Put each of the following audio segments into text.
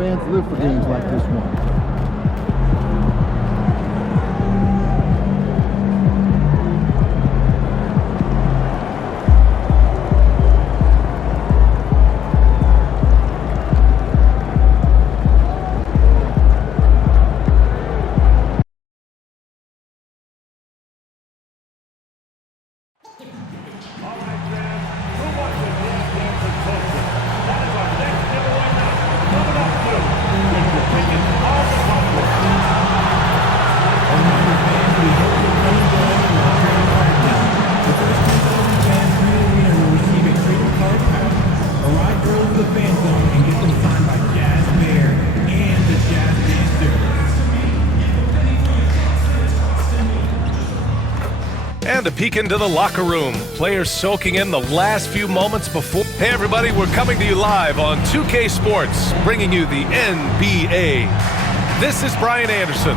fans live for games like this one. And a peek into the locker room. Players soaking in the last few moments before. Hey everybody, we're coming to you live on 2K Sports, bringing you the NBA. This is Brian Anderson.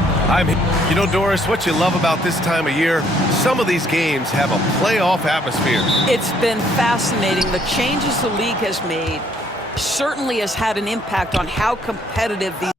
You know, Doris, what you love about this time of year, some of these games have a playoff atmosphere. It's been fascinating. The changes the league has made certainly has had an impact on how competitive these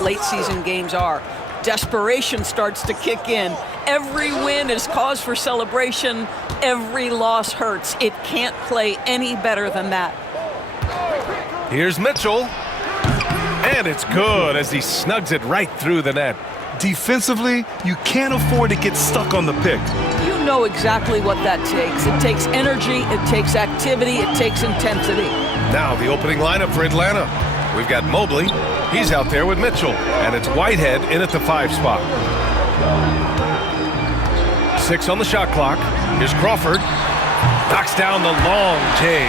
late season games are. Desperation starts to kick in. Every win is cause for celebration. Every loss hurts. It can't play any better than that. Here's Mitchell. And it's good as he snugs it right through the net. Defensively, you can't afford to get stuck on the pick. You know exactly what that takes. It takes energy, it takes activity, it takes intensity. Now the opening lineup for Atlanta. We've got Mobley. He's out there with Mitchell. And it's Whitehead in at the 5 spot. 6 on the shot clock. Here's Crawford. Knocks down the long J.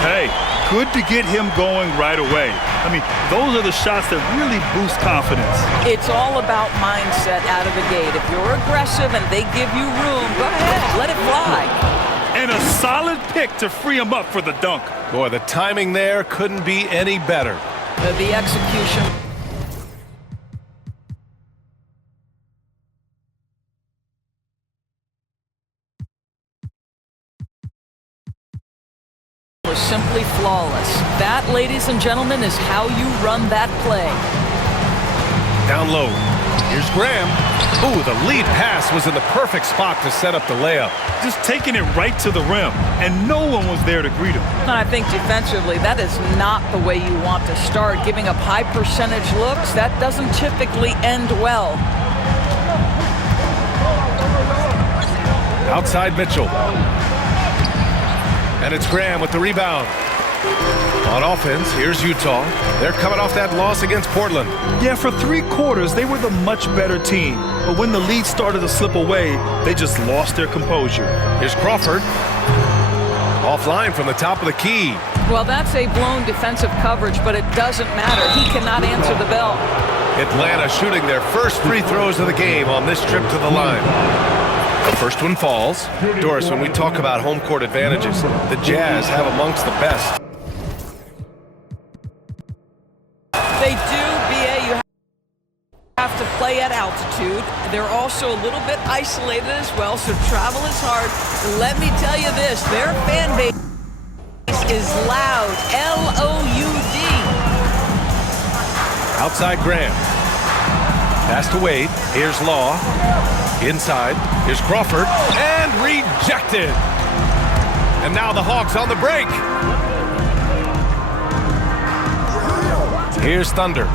Hey, good to get him going right away. I mean, those are the shots that really boost confidence. It's all about mindset out of the gate. If you're aggressive and they give you room, go ahead, let it fly. And a solid pick to free him up for the dunk. Boy, the timing there couldn't be any better. The execution. Was simply flawless. That, ladies and gentlemen, is how you run that play. Down low. Here's Graham. Ooh, the lead pass was in the perfect spot to set up the layup. Just taking it right to the rim, and no one was there to greet him. And I think defensively, that is not the way you want to start. Giving up high percentage looks, that doesn't typically end well. Outside Mitchell. And it's Graham with the rebound. On offense, here's Utah. They're coming off that loss against Portland. Yeah, for 3 quarters, they were the much better team. But when the lead started to slip away, they just lost their composure. Here's Crawford. Offline from the top of the key. Well, that's a blown defensive coverage, but it doesn't matter. He cannot answer the bell. Atlanta shooting their first free throws of the game on this trip to the line. The first one falls. Doris, when we talk about home court advantages, the Jazz have amongst the best. They do, B.A. You have to play at altitude. They're also a little bit isolated as well, so travel is hard. Let me tell you this, their fan base is loud, L-O-U-D. Outside Graham. Pass to Wade. Here's Law. Inside. Here's Crawford. And rejected. And now the Hawks on the break. Here's Thunder.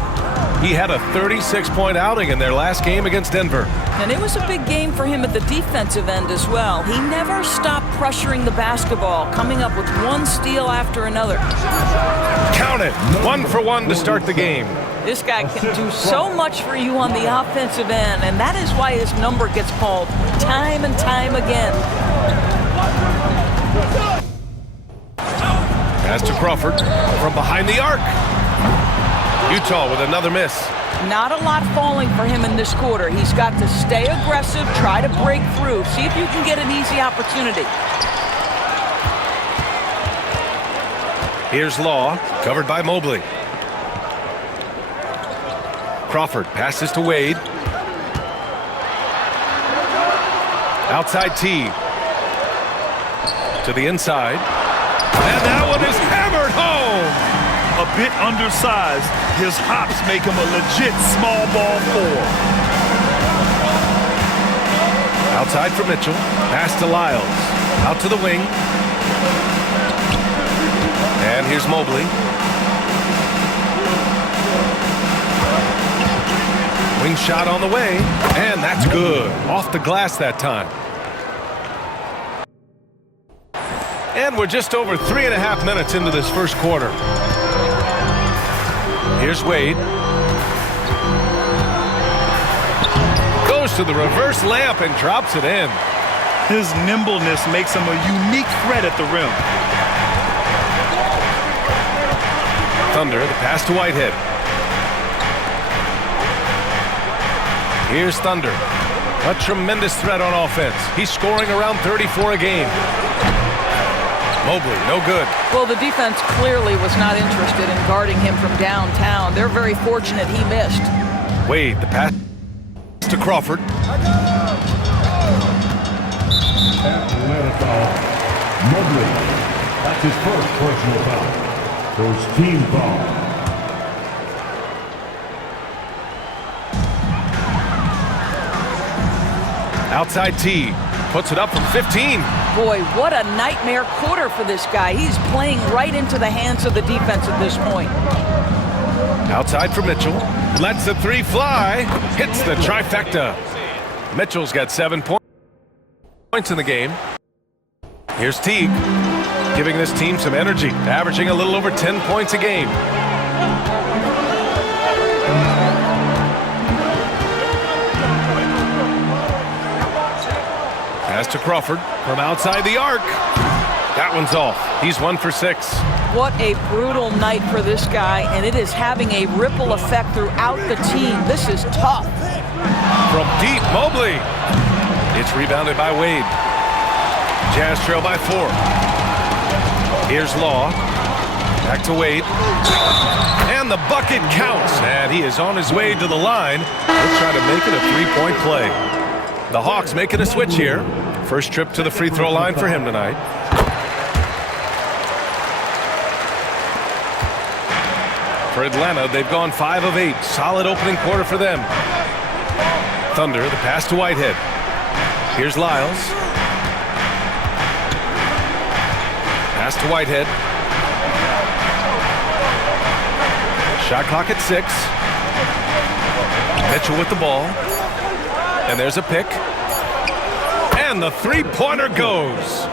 He had a 36-point outing in their last game against Denver. And it was a big game for him at the defensive end as well. He never stopped pressuring the basketball, coming up with one steal after another. Count it. 1 for 1 to start the game. This guy can do so much for you on the offensive end, and that is why his number gets called time and time again. Pass to Crawford from behind the arc. Utah with another miss. Not a lot falling for him in this quarter. He's got to stay aggressive, try to break through, see if you can get an easy opportunity. Here's Law, covered by Mobley. Crawford passes to Wade. Outside T. To the inside. And that one is hammered home. A bit undersized, his hops make him a legit small ball 4. Outside for Mitchell. Pass to Lyles. Out to the wing. And here's Mobley. Wing shot on the way. And that's good. Off the glass that time. And we're just over 3.5 minutes into this first quarter. Here's Wade. Goes to the reverse layup and drops it in. His nimbleness makes him a unique threat at the rim. Thunder, the pass to Whitehead. Here's Thunder. A tremendous threat on offense. He's scoring around 34 a game. Mobley, no good. Well, the defense clearly was not interested in guarding him from downtown. They're very fortunate he missed. Wade, the pass to Crawford. Atlanta foul. Mobley. That's his first personal foul. First team foul. Outside T. Puts it up from 15. Boy, what a nightmare quarter for this guy. He's playing right into the hands of the defense at this point. Outside for Mitchell. Lets the three fly. Hits the trifecta. Mitchell's got 7 points in the game. Here's Teague, giving this team some energy, averaging a little over 10 points a game. Pass to Crawford from outside the arc. That one's off. He's 1 for 6. What a brutal night for this guy, and it is having a ripple effect throughout the team. This is tough. From deep, Mobley. It's rebounded by Wade. Jazz trail by 4. Here's Law. Back to Wade. And the bucket counts. And he is on his way to the line. He'll try to make it a three-point play. The Hawks making a switch here. First trip to the free throw line for him tonight. For Atlanta, they've gone 5 of 8. Solid opening quarter for them. Thunder, the pass to Whitehead. Here's Lyles. Pass to Whitehead. Shot clock at 6. Mitchell with the ball. And there's a pick. And the three-pointer goes.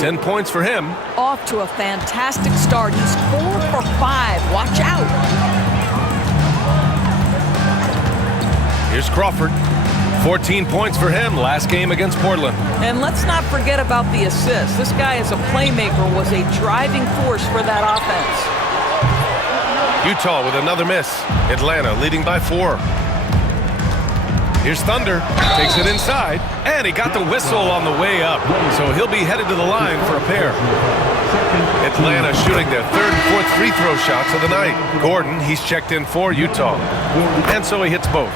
10 points for him. Off to a fantastic start. He's 4 for 5. Watch out. Here's Crawford. 14 points for him last game against Portland. And let's not forget about the assist. This guy as a playmaker was a driving force for that offense. Utah with another miss. Atlanta leading by 4. Here's Thunder. Takes it inside. And he got the whistle on the way up. So he'll be headed to the line for a pair. Atlanta shooting their 3rd and 4th free throw shots of the night. Gordon, he's checked in for Utah. And so he hits both.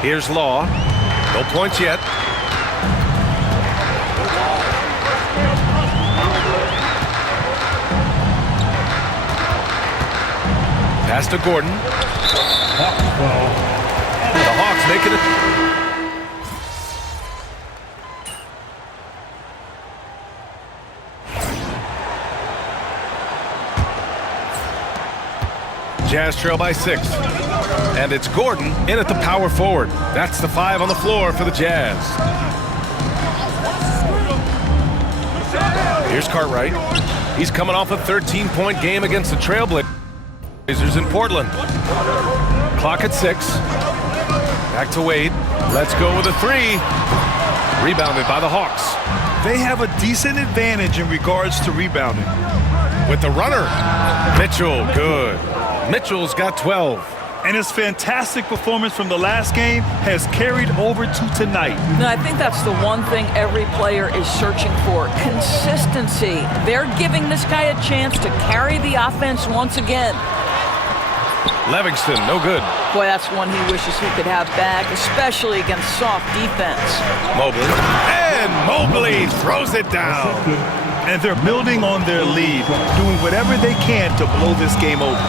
Here's Law. No points yet. Pass to Gordon. The Hawks making it. Jazz trail by 6. And it's Gordon in at the power forward. That's the 5 on the floor for the Jazz. Here's Cartwright. He's coming off a 13-point game against the Trailblazers in Portland. Clock at 6. Back to Wade. Let's go with a 3. Rebounded by the Hawks. They have a decent advantage in regards to rebounding. With the runner. Mitchell, good. Mitchell's got 12. And his fantastic performance from the last game has carried over to tonight. No, I think that's the one thing every player is searching for. Consistency. They're giving this guy a chance to carry the offense once again. Livingston, no good. Boy, that's one he wishes he could have back, especially against soft defense. Mobley. And Mobley throws it down. And they're building on their lead, doing whatever they can to blow this game open.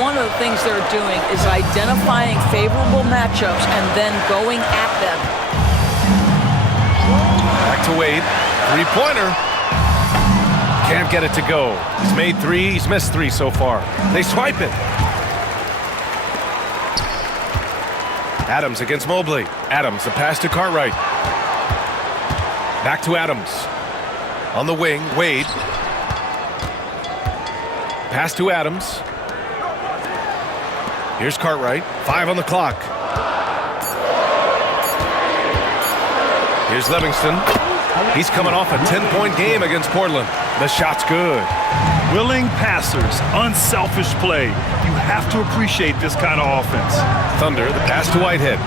One of the things they're doing is identifying favorable matchups and then going at them. Back to Wade. Three-pointer. Can't get it to go. He's made 3. He's missed 3 so far. They swipe it. Adams against Mobley. Adams, the pass to Cartwright. Back to Adams. On the wing, Wade. Pass to Adams. Here's Cartwright. 5 on the clock. Here's Livingston. He's coming off a 10-point game against Portland. The shot's good. Willing passers, unselfish play. You have to appreciate this kind of offense. Thunder, the pass to Whitehead.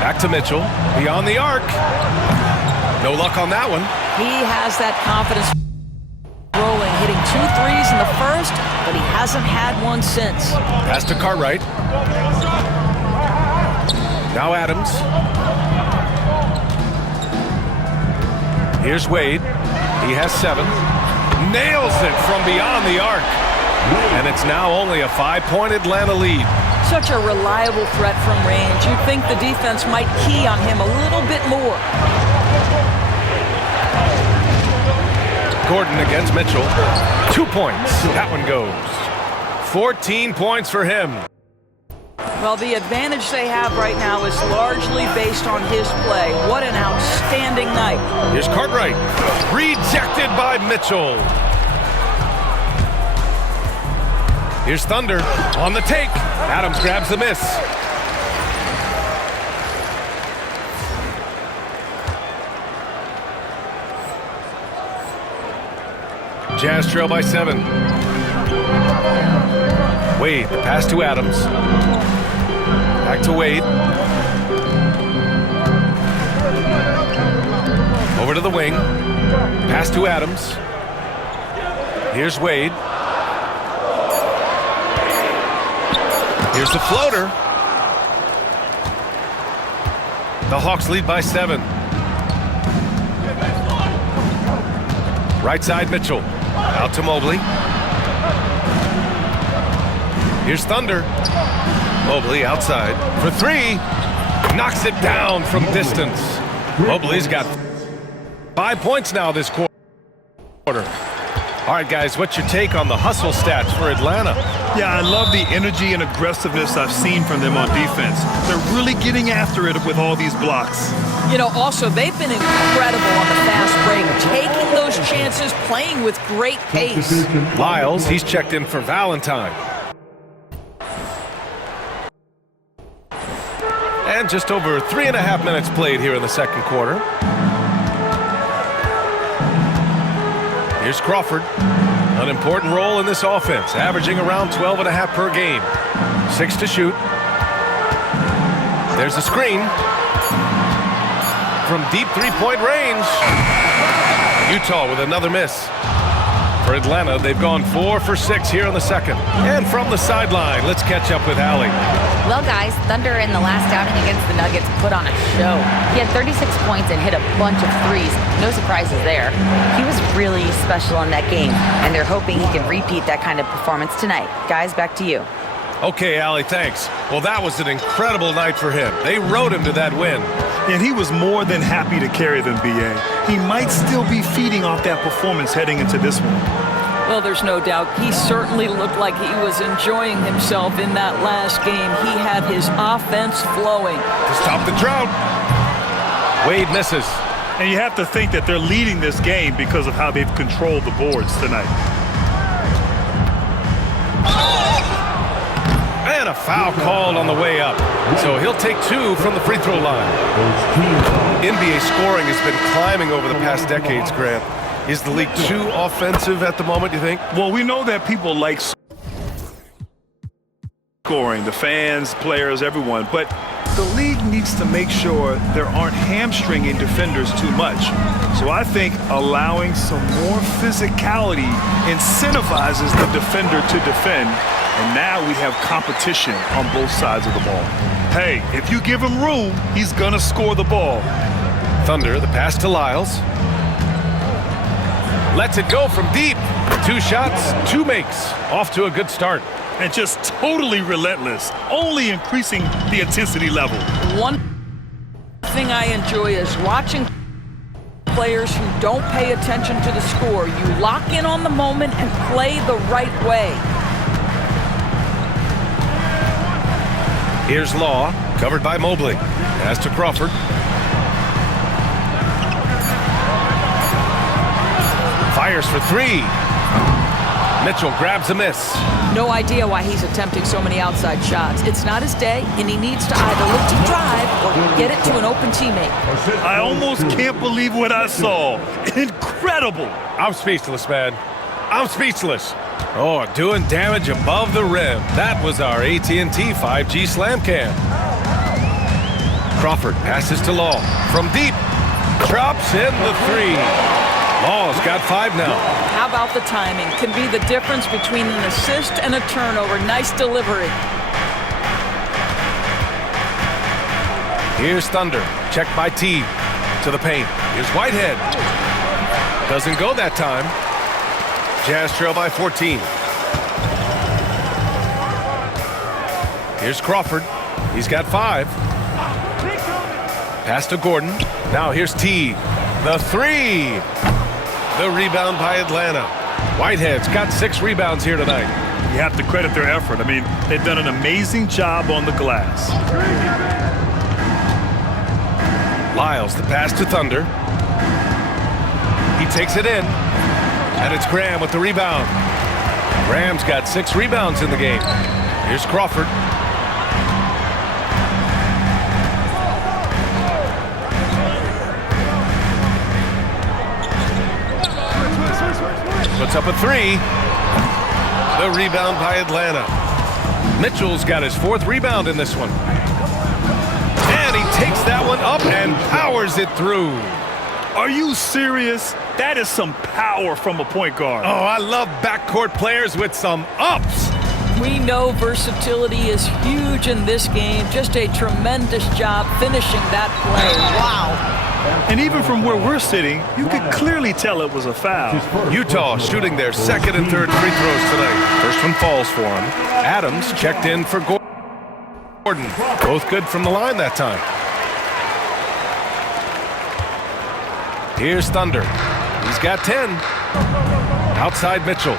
Back to Mitchell. Beyond the arc. No luck on that one. He has that confidence rolling, hitting 2 threes in the first, but he hasn't had one since. Pass to Cartwright. Now Adams. Here's Wade. He has 7. Nails it from beyond the arc. And it's now only a 5-point Atlanta lead. Such a reliable threat from range. You'd think the defense might key on him a little bit more. Gordon against Mitchell. 2 points. That one goes. 14 points for him. Well, the advantage they have right now is largely based on his play. What an outstanding night. Here's Cartwright. Rejected by Mitchell. Here's Thunder on the take. Adams grabs the miss. Jazz trail by 7. Wade, the pass to Adams. Back to Wade. Over to the wing. Pass to Adams. Here's Wade. Here's the floater. The Hawks lead by 7. Right side Mitchell. Out to Mobley. Here's Thunder. Mobley outside for 3. Knocks it down from distance. Mobley's got 5 points now this quarter. All right, guys, what's your take on the hustle stats for Atlanta? Yeah, I love the energy and aggressiveness I've seen from them on defense. They're really getting after it with all these blocks. You know, also, they've been incredible on the fast break, taking those chances, playing with great pace. Lyles, he's checked in for Valentine. And just over 3.5 minutes played here in the second quarter. Here's Crawford. An important role in this offense, averaging around 12.5 per game. 6 to shoot. There's a screen. From deep three-point range. Utah with another miss. For Atlanta, they've gone 4 for 6 here in the second. And from the sideline, let's catch up with Allie. Well, guys, Thunder in the last outing against the Nuggets put on a show. He had 36 points and hit a bunch of threes. No surprises there. He was really special in that game, and they're hoping he can repeat that kind of performance tonight. Guys, back to you. Okay, Allie, thanks. Well, that was an incredible night for him. They rode him to that win. And he was more than happy to carry them, B.A. He might still be feeding off that performance heading into this one. Well, there's no doubt. He certainly looked like he was enjoying himself in that last game. He had his offense flowing. To stop the drought. Wade misses. And you have to think that they're leading this game because of how they've controlled the boards tonight. And a foul called on the way up. So he'll take 2 from the free throw line. NBA scoring has been climbing over the past decades, Grant. Is the league too offensive at the moment, you think? Well, we know that people like scoring, the fans, players, everyone, but the league needs to make sure there aren't hamstringing defenders too much. So I think allowing some more physicality incentivizes the defender to defend, And now we have competition on both sides of the ball. Hey, if you give him room, he's going to score the ball. Thunder, the pass to Lyles. Lets it go from deep. 2 shots, 2 makes. Off to a good start. And just totally relentless, only increasing the intensity level. One thing I enjoy is watching players who don't pay attention to the score. You lock in on the moment and play the right way. Here's Law, covered by Mobley. Pass to Crawford. Fires for 3. Mitchell grabs a miss. No idea why he's attempting so many outside shots. It's not his day, and he needs to either look to drive or get it to an open teammate. I almost can't believe what I saw. Incredible. I'm speechless, man. I'm speechless. Oh, doing damage above the rim. That was our AT&T 5G Slam Cam. Crawford passes to Law. From deep. Drops in the 3. Law's got 5 now. How about the timing? Can be the difference between an assist and a turnover. Nice delivery. Here's Thunder. Checked by T. To the paint. Here's Whitehead. Doesn't go that time. Jazz trail by 14. Here's Crawford. He's got 5. Pass to Gordon. Now here's T. The 3. The rebound by Atlanta. Whitehead's got 6 rebounds here tonight. You have to credit their effort. I mean, they've done an amazing job on the glass. Lyles, the pass to Thunder. He takes it in. And it's Graham with the rebound. Graham's got 6 rebounds in the game. Here's Crawford. Puts up a 3. The rebound by Atlanta. Mitchell's got his 4th rebound in this one. And he takes that one up and powers it through. Are you serious? That is some power from a point guard. Oh, I love backcourt players with some ups. We know versatility is huge in this game. Just a tremendous job finishing that play. Wow. And even from where we're sitting, you could clearly tell it was a foul. Utah shooting their 2nd and 3rd free throws tonight. First one falls for him. Adams checked in for Gordon. Both good from the line that time. Here's Thunder. He's got 10. Outside Mitchell.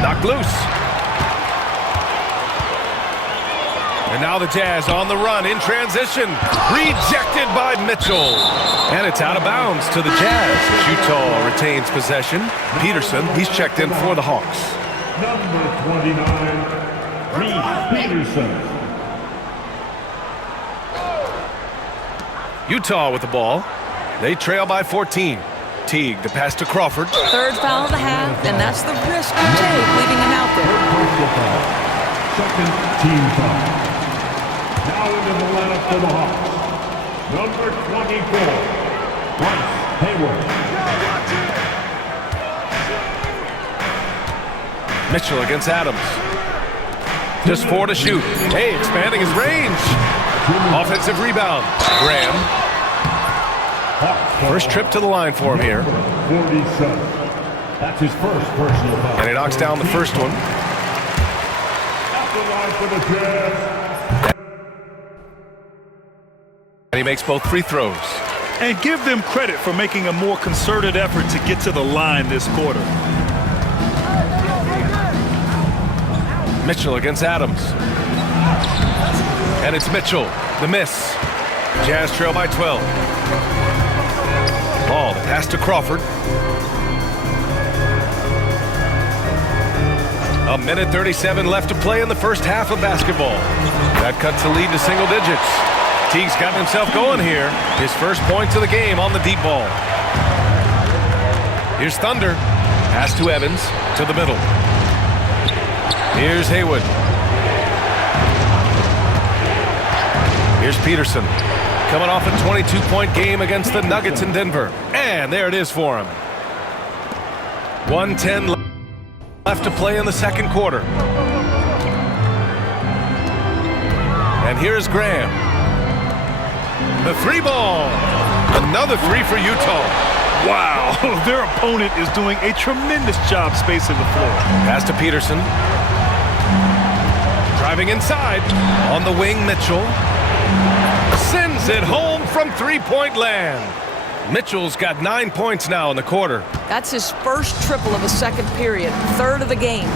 Knocked loose. And now the Jazz on the run in transition. Rejected by Mitchell. And it's out of bounds to the Jazz. Utah retains possession. Peterson, he's checked in for the Hawks. Number 29, Reese Peterson. Utah with the ball. They trail by 14. Teague, the pass to Crawford. 3rd foul of the half, and that's the risk you take leaving him out there. Second team foul. Now into the lineup for the Hawks. Number 24, Bryce Hayward. Mitchell against Adams. Just 4 to shoot. Hey, expanding his range. Offensive rebound. Graham. First trip to the line for him here. 47. That's his first personal foul. And he knocks down the first one. At the line for the Jazz. And he makes both free throws. And give them credit for making a more concerted effort to get to the line this quarter. Mitchell against Adams. And it's Mitchell, the miss. Jazz trail by 12. Ball, the pass to Crawford. A minute 37 left to play in the first half of basketball. That cuts the lead to single digits. Teague's got himself going here. His first points of the game on the deep ball. Here's Thunder. Pass to Evans, to the middle. Here's Haywood. Here's Peterson. Coming off a 22-point game against the Nuggets in Denver. And there it is for him. 1:10 left to play in the second quarter. And here's Graham. The three ball. Another three for Utah. Wow, their opponent is doing a tremendous job spacing the floor. Pass to Peterson. Driving inside. On the wing, Mitchell. Sends it home from three-point land. Mitchell's got 9 points now in the quarter. That's his first triple of the second period, third of the game.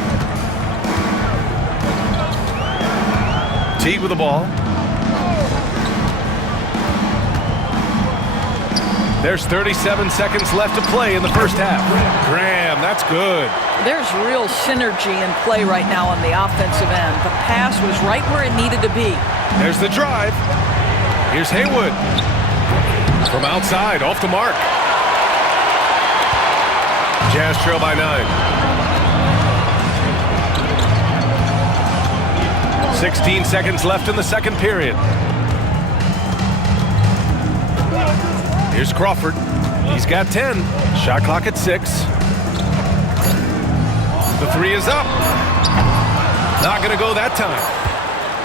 Teague with the ball. There's 37 seconds left to play in the first half. Graham, that's good. There's real synergy in play right now on the offensive end. The pass was right where it needed to be. There's the drive. Here's Haywood. From outside, off the mark. Jazz trail by 9. 16 seconds left in the second period. Here's Crawford. He's got 10. Shot clock at 6. The three is up. Not going to go that time.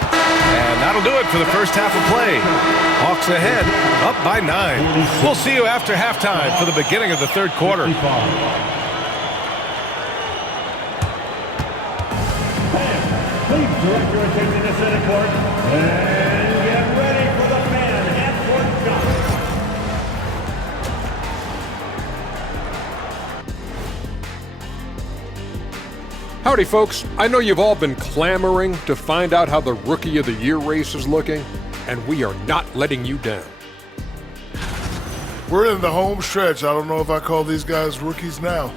And that'll do it for the first half of play. Hawks ahead, up by 9. We'll see you after halftime for the beginning of the third quarter. Please direct your attention to center court and get ready for the fan half-court shot. Howdy, folks. I know you've all been clamoring to find out how the Rookie of the Year race is looking, and we are not letting you down. We're in the home stretch. I don't know if I call these guys rookies now.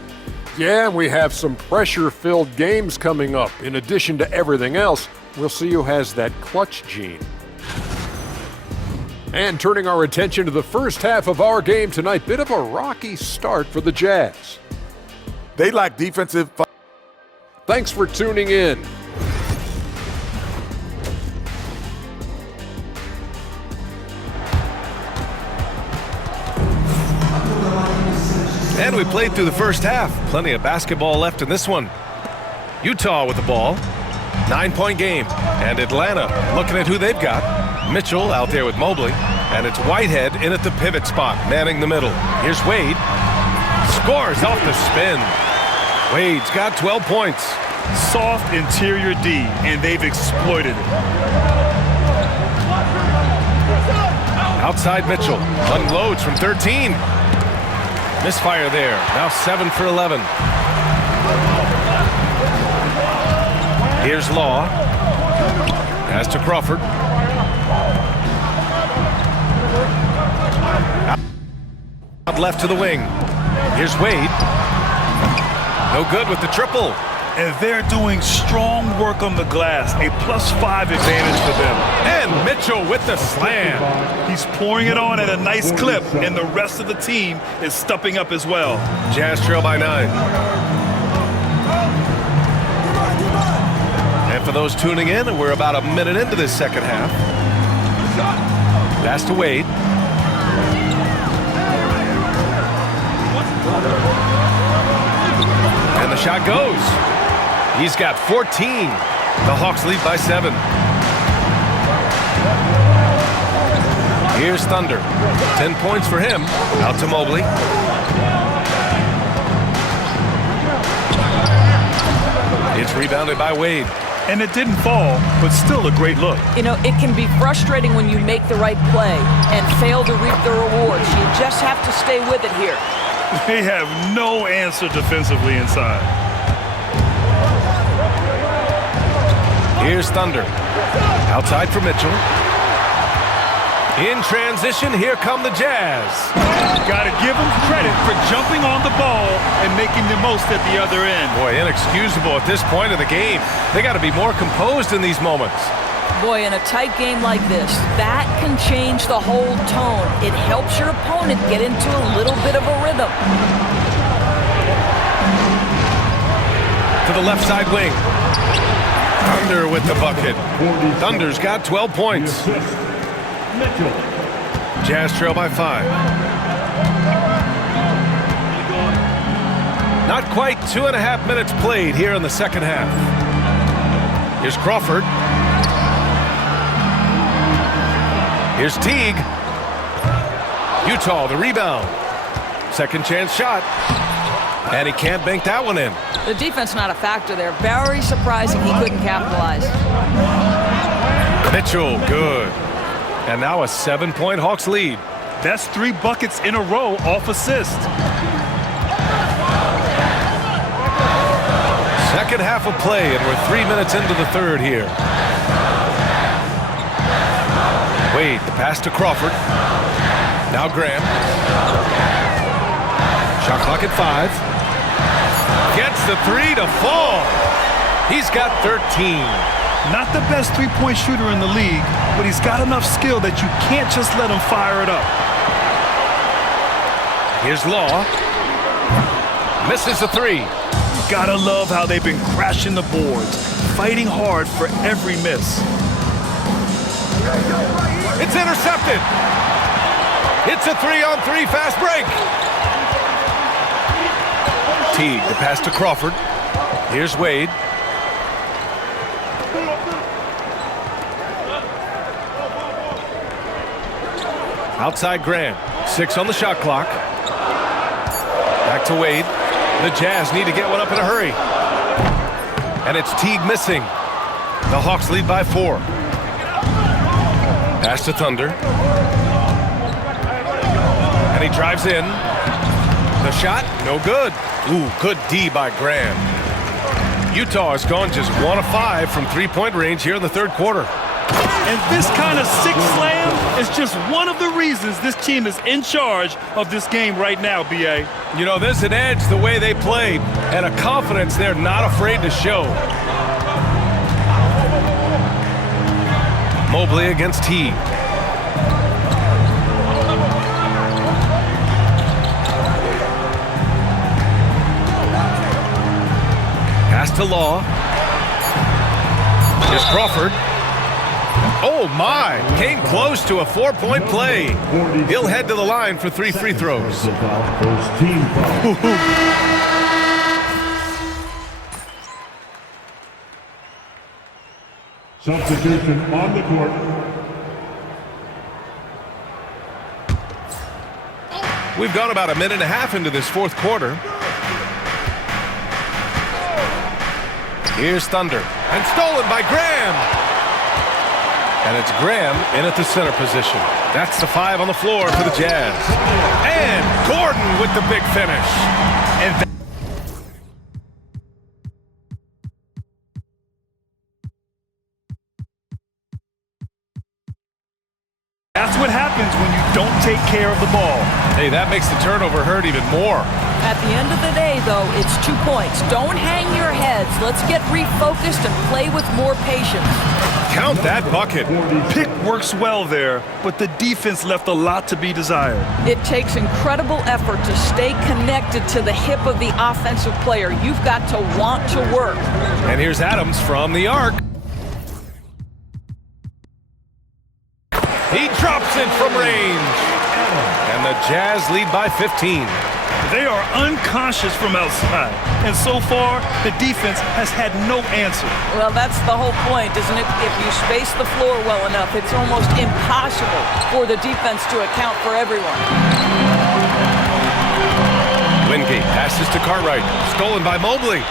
Yeah, we have some pressure-filled games coming up. In addition to everything else, we'll see who has that clutch gene. And turning our attention to the first half of our game tonight, bit of a rocky start for the Jazz. They lack defensive. Thanks for tuning in. And we played through the first half. Plenty of basketball left in this one. Utah with the ball. 9-point game. And Atlanta looking at who they've got. Mitchell out there with Mobley. And it's Whitehead in at the pivot spot, manning the middle. Here's Wade. Scores off the spin. Wade's got 12 points. Soft interior D, and they've exploited it. Outside Mitchell. Unloads from 13. Misfire there. Now 7 for 11. Here's Law. Pass to Crawford. Out left to the wing. Here's Wade. No good with the triple. And they're doing strong work on the glass. A +5 advantage for them. And Mitchell with the slam. He's pouring it on at a nice clip, and the rest of the team is stepping up as well. Jazz trail by 9. And for those tuning in, we're about a minute into this second half. Pass to Wade. And the shot goes. He's got 14. The Hawks lead by 7. Here's Thunder. 10 points for him. Out to Mobley. It's rebounded by Wade. And it didn't fall, but still a great look. You know, it can be frustrating when you make the right play and fail to reap the rewards. You just have to stay with it here. They have no answer defensively inside. Here's Thunder. Outside for Mitchell. In transition, here come the Jazz. Got to give them credit for jumping on the ball and making the most at the other end. Boy, inexcusable at this point of the game. They got to be more composed in these moments. Boy, in a tight game like this, that can change the whole tone. It helps your opponent get into a little bit of a rhythm. To the left side wing. Thunder with the bucket. Thunder's got 12 points. Mitchell. Jazz trail by 5. Not quite 2.5 minutes played here in the second half. Here's Crawford. Here's Teague. Utah, the rebound. Second chance shot. And he can't bank that one in. The defense not a factor there. Very surprising he couldn't capitalize. Mitchell, good. And now a 7-point Hawks lead. That's 3 buckets in a row off assist. Second half of play, and we're 3 minutes into the third here. Wade, the pass to Crawford. Now Graham. Shot clock at 5. Gets the 3 to fall. He's got 13. Not the best three-point shooter in the league, but he's got enough skill that you can't just let him fire it up. Here's Law. Misses the 3. Gotta love how they've been crashing the boards, fighting hard for every miss. It's intercepted. It's a 3-on-3 fast break. Teague, the pass to Crawford. Here's Wade. Outside Graham. 6 on the shot clock. Back to Wade. The Jazz need to get one up in a hurry. And it's Teague missing. The Hawks lead by 4. Pass to Thunder. And he drives in. The shot, no good. Ooh, good D by Graham. Utah has gone just 1 of 5 from 3-point range here in the third quarter. And this kind of sick slam is just one of the reasons this team is in charge of this game right now, B.A. You know, there's an edge the way they played and a confidence they're not afraid to show. Mobley against Teague. Pass to Law. Here's Crawford. Oh my, came close to a 4-point play. He'll head to the line for 3 free throws. First team foul. Substitution on the court. We've gone about 1.5 minutes into this fourth quarter. Here's Thunder, and stolen by Graham. And it's Graham in at the center position. That's the 5 on the floor for the Jazz. And Gordon with the big finish. And that's what happens when you don't take care of the ball. hey, that makes the turnover hurt even more. At the end of the day, though, it's 2 points. Don't hang your heads. Let's get refocused and play with more patience. Count that bucket. Pick works well there, but the defense left a lot to be desired. It takes incredible effort to stay connected to the hip of the offensive player. You've got to want to work. And here's Adams from the arc. He drops it from range. And the Jazz lead by 15. They are unconscious from outside, and so far, the defense has had no answer. Well, that's the whole point, isn't it? If you space the floor well enough, it's almost impossible for the defense to account for everyone. Wingate passes to Cartwright. Stolen by Mobley.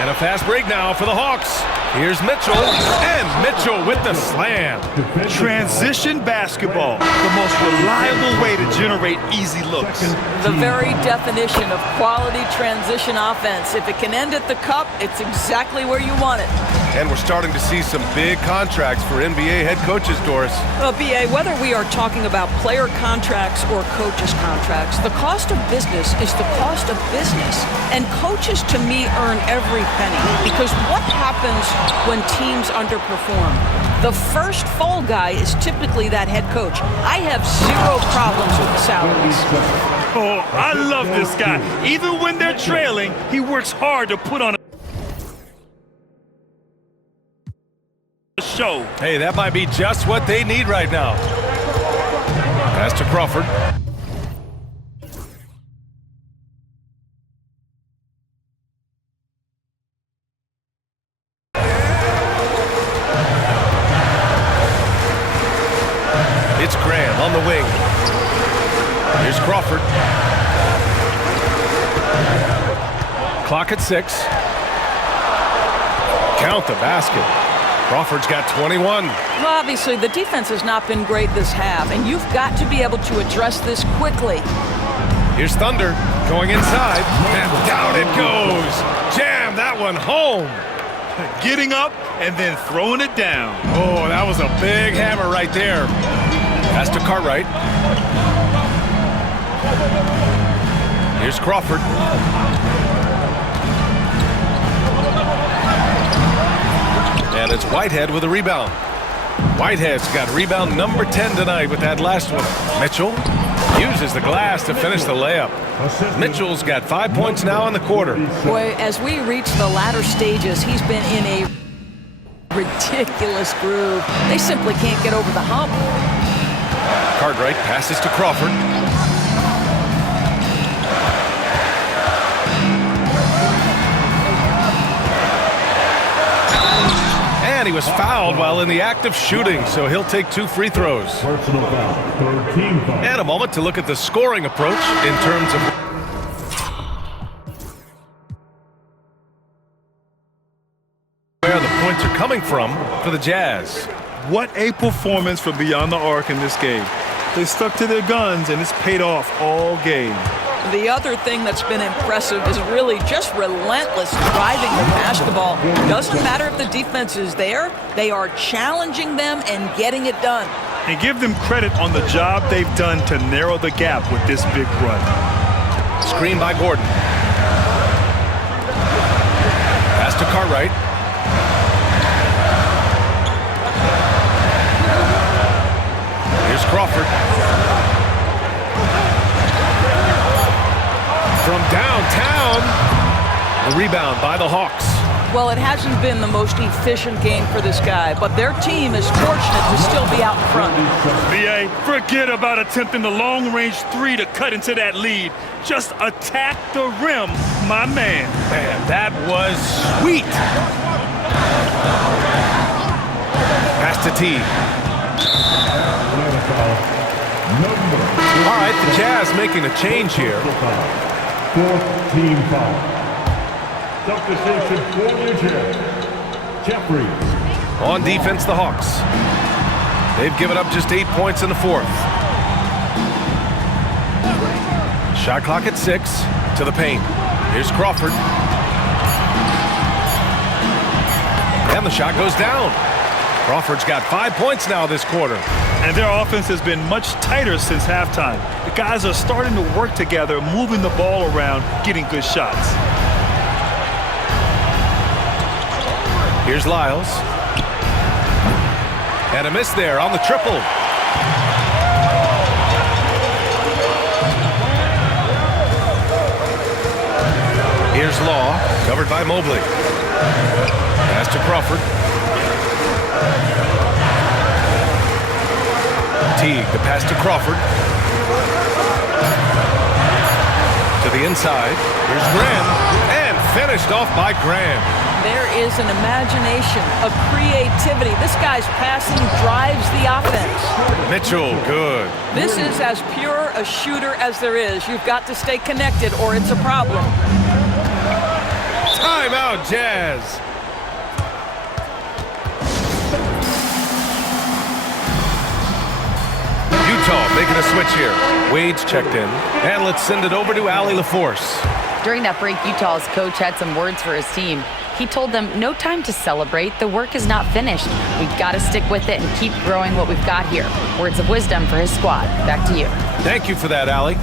And a fast break now for the Hawks. Here's Mitchell, and Mitchell with the slam. Transition basketball, the most reliable way to generate easy looks. The very definition of quality transition offense. If it can end at the cup, it's exactly where you want it. And we're starting to see some big contracts for NBA head coaches, Doris. Well, B.A., whether we are talking about player contracts or coaches' contracts, the cost of business is the cost of business. And coaches, to me, earn every penny. Because what happens when teams underperform? The first fall guy is typically that head coach. I have zero problems with the salaries. Oh, I love this guy. Even when they're trailing, he works hard to put on a show. Hey, that might be just what they need right now. Pass to Crawford. clock at 6. Count the basket. Crawford's got 21. Well, obviously, the defense has not been great this half, and you've got to be able to address this quickly. Here's Thunder going inside, and down it goes. Jam that one home. Getting up and then throwing it down. Oh, that was a big hammer right there. Pass to Cartwright. Here's Crawford. And it's Whitehead with a rebound. Whitehead's got rebound number 10 tonight with that last one. Mitchell uses the glass to finish the layup. Mitchell's got 5 points now in the quarter. Boy, as we reach the latter stages, he's been in a ridiculous groove. They simply can't get over the hump. Cartwright passes to Crawford. And he was fouled while in the act of shooting, so he'll take 2 free throws. Personal foul. Third team foul. And a moment to look at the scoring approach in terms of where the points are coming from for the Jazz. What a performance from beyond the arc in this game. They stuck to their guns, and it's paid off all game. The other thing that's been impressive is really just relentless driving the basketball. Doesn't matter if the defense is there, they are challenging them and getting it done. And give them credit on the job they've done to narrow the gap with this big run. Screen by Gordon. Pass to Cartwright. Here's Crawford. From downtown, the rebound by the Hawks. Well, it hasn't been the most efficient game for this guy, but their team is fortunate to still be out in front. BA, forget about attempting the long-range 3 to cut into that lead. Just attack the rim, my man. Man, that was sweet. Pass to T. All right, the Jazz making a change here. Fourth team foul. Substitution for New Jersey. Jeffries. On defense, the Hawks. They've given up just 8 points in the fourth. Shot clock at 6 to the paint. Here's Crawford. And the shot goes down. Crawford's got 5 points now this quarter. And their offense has been much tighter since halftime. The guys are starting to work together, moving the ball around, getting good shots. Here's Lyles. And a miss there on the triple. Here's Law, covered by Mobley. Pass to Crawford. Teague, the pass to Crawford. To the inside. Here's Graham. And finished off by Graham. There is an imagination, a creativity. This guy's passing drives the offense. Mitchell, good. This is as pure a shooter as there is. You've got to stay connected or it's a problem. Timeout, Jazz. Utah making a switch here. Wade's checked in. And let's send it over to Allie LaForce. During that break, Utah's coach had some words for his team. He told them, no time to celebrate. The work is not finished. We've got to stick with it and keep growing what we've got here. Words of wisdom for his squad. Back to you. Thank you for that, Allie.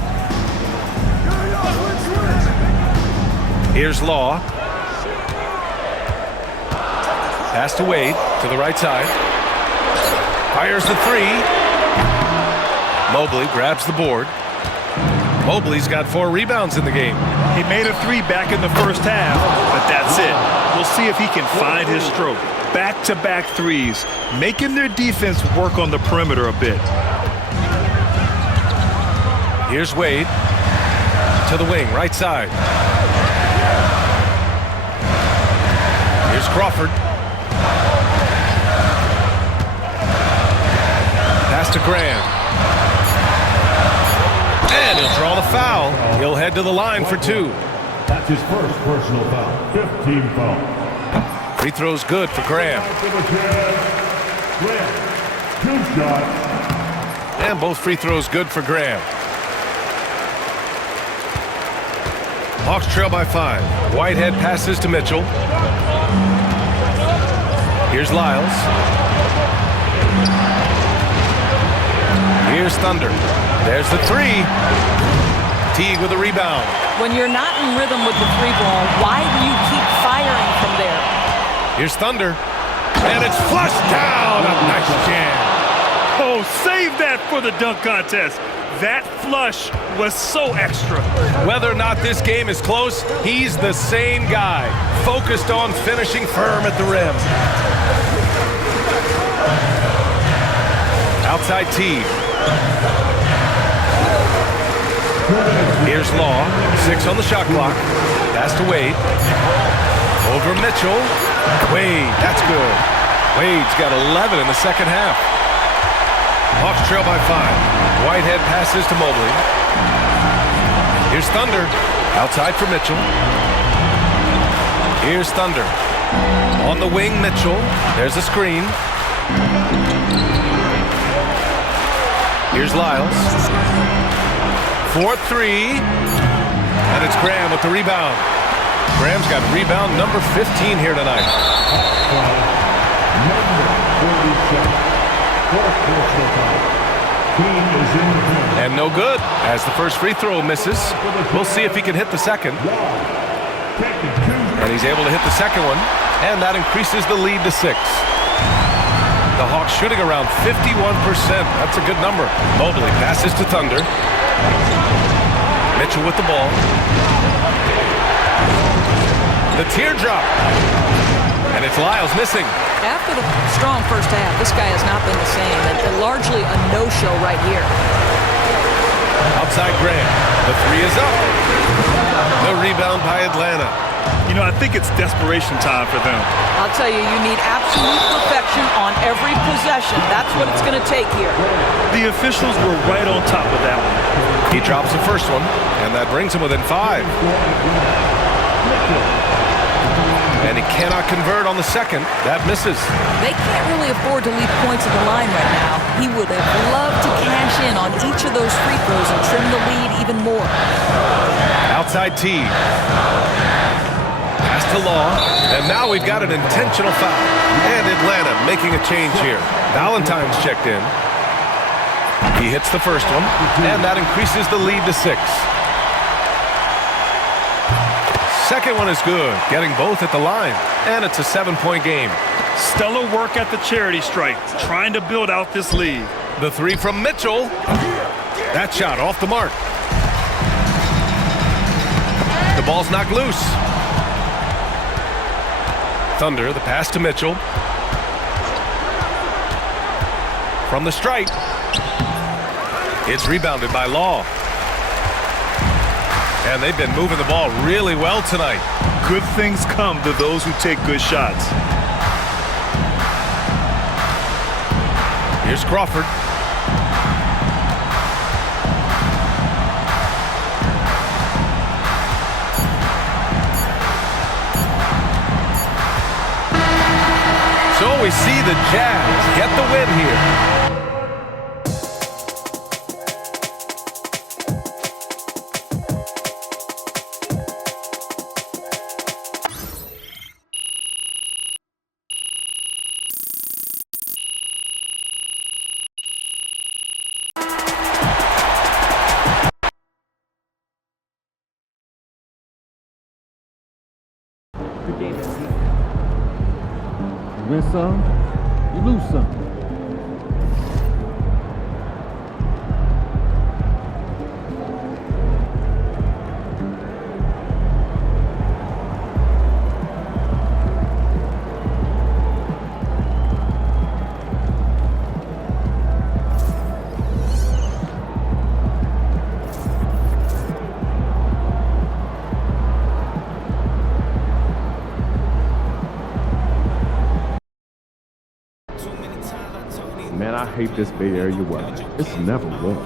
Here's Law. Pass to Wade to the right side. Fires the 3. Mobley grabs the board. Mobley's got 4 rebounds in the game. He made a 3 back in the first half, but that's it. We'll see if he can find his stroke. Back-to-back threes, making their defense work on the perimeter a bit. Here's Wade to the wing, right side. Here's Crawford. Pass to Graham. And he'll draw the foul. He'll head to the line for 2. That's his first personal foul. 15 foul. Free throw's good for Graham. Graham, 2 shots. And both free throws good for Graham. Hawks trail by 5. Whitehead passes to Mitchell. Here's Lyles. Here's Thunder. There's the 3. Teague with a rebound. When you're not in rhythm with the 3 ball, why do you keep firing from there? Here's Thunder. And it's flushed down. A nice jam. Oh, save that for the dunk contest. That flush was so extra. Whether or not this game is close, he's the same guy, focused on finishing firm at the rim. Outside Teague. Here's Law, 6 on the shot clock. Pass to Wade. Over Mitchell. Wade, that's good. Wade's got 11 in the second half. Hawks trail by 5. Whitehead passes to Mobley. Here's Thunder. Outside for Mitchell. Here's Thunder. On the wing, Mitchell. There's a screen. Here's Lyles. 4-3. And it's Graham with the rebound. Graham's got rebound number 15 here tonight. Number 47. Fourth personal foul. Team is in the game. And no good, as the first free throw misses. We'll see if he can hit the second. And he's able to hit the second one, and that increases the lead to 6. The Hawks shooting around 51%. That's a good number. Mobley passes to Thunder. Mitchell with the ball. The teardrop. And it's Lyles missing. After the strong first half, this guy has not been the same, and largely a no-show right here. Outside Graham. The 3 is up. The rebound by Atlanta. You know, I think it's desperation time for them. I'll tell you, you need absolute perfection on every possession. That's what it's going to take here. The officials were right on top of that one. He drops the first one, and that brings him within 5. And he cannot convert on the second. That misses. They can't really afford to leave points at the line right now. He would have loved to cash in on each of those free throws and trim the lead even more. Outside Teague. Pass to Law. And now we've got an intentional foul. And Atlanta making a change here. Valentine's checked in. He hits the first one. And that increases the lead to 6. Second one is good, getting both at the line, and it's a 7-point game. Stellar work at the charity stripe, trying to build out this lead. The 3 from Mitchell. That shot off the mark. The ball's knocked loose. Thunder, the pass to Mitchell. From the stripe. It's rebounded by Law. And they've been moving the ball really well tonight. Good things come to those who take good shots. Here's Crawford. So we see the Jazz get the win here. You win some, you lose some. Man, I hate this Bay Area weather. It's never warm.